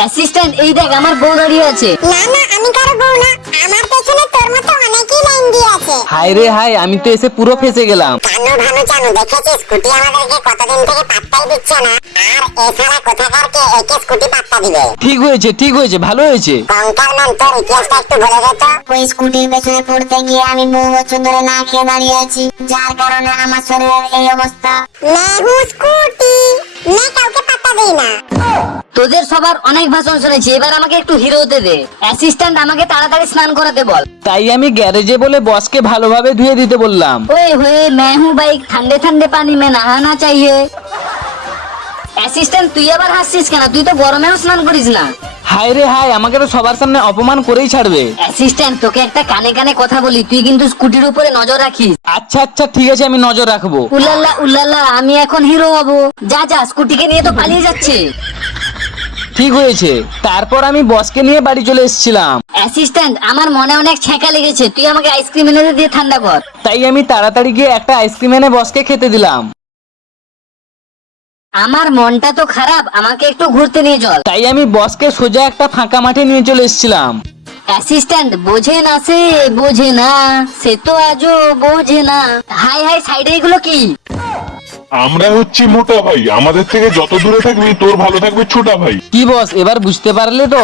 Assistant এই দেখ আমার বউ দাঁড়িয়ে আছে। না না, আমি কারো বউ না, আমার পেছনে তোর মতো অনেকেই লাইন দিয়ে আছে। হায় রে হায়, আমি তো এসে পুরো ফেসে গেলাম। কানু ভানু চানু, দেখেছিস স্কুটি আমাদেরকে কতদিন থেকে পাত্তাই দিচ্ছে না, আর এছাড়া কোথাকারকে একে স্কুটি পাত্তা দিবে। ঠিক হয়েছে, ভালো হয়েছে। কঙ্কাল ম্যান, তোর ইতিহাসটা একটু বলে দে তো। ওই স্কুটির পেছনে পড়তে গিয়ে আমি বহু বছর ধরে না খেয়ে দাঁড়িয়ে আছি, যার কারণে আমার শরীরের এই অবস্থা। মেহু স্কুটি না, কাউকে পাত্তা দেই না। তোদের সবার অনেক ভাষণ শুনেছি, এবার আমাকে একটু হিরো হতে দে। অ্যাসিস্ট্যান্ট আমাকে তাড়াতাড়ি স্নান করাতে বল। তাই আমি গ্যারেজে বলে বসকে ভালোভাবে ধুয়ে দিতে বললাম। ओए होए मैं हूँ बाइक, ठंडे ठंडे पानी में नहाना चाहिए। অ্যাসিস্ট্যান্ট তুই আবার হাসছিস কেন? তুই তো গরমেও স্নান করিস না। হায় রে হায়, আমাকে তো সবার সামনে অপমান করেই ছাড়বে। অ্যাসিস্ট্যান্ট তোকে একটা কানে কানে কথা বলি, তুই কিন্তু স্কুটির উপরে নজর রাখিস। আচ্ছা ঠিক আছে, আমি নজর রাখবো। উল্লাল্লা উল্লাল্লা, আমি এখন হিরো হব। যা যা, স্কুটিকে নিয়ে তো পালিয়ে যাচ্ছে। ঠিক হয়েছে। তারপর আমি বসকে নিয়ে বাড়ি চলে এসেছিলাম। অ্যাসিস্ট্যান্ট আমার মনে অনেক ছ্যাঁকা লেগেছে, তুই আমাকে আইসক্রিম এনে দিয়ে ঠান্ডা কর। তাই আমি তাড়াতাড়ি গিয়ে একটা আইসক্রিম এনে বসকে খেতে দিলাম। আমার মনটা তো খারাপ, আমাকে একটু ঘুরতে নিয়ে চল। তাই আমি বসকে সোজা একটা ফাঁকা মাঠে নিয়ে চলে এসেছিলাম। অ্যাসিস্ট্যান্ট বোঝে না সে তো আজও বোঝে না। হাই হাই, সাইডে এগুলো কি? আমরা হচ্ছি মোটা ভাই, আমাদের থেকে যত দূরে থাকবি তোর ভালো থাকবে ছোটা ভাই। কি বস, এবার বুঝতে পারলে তো?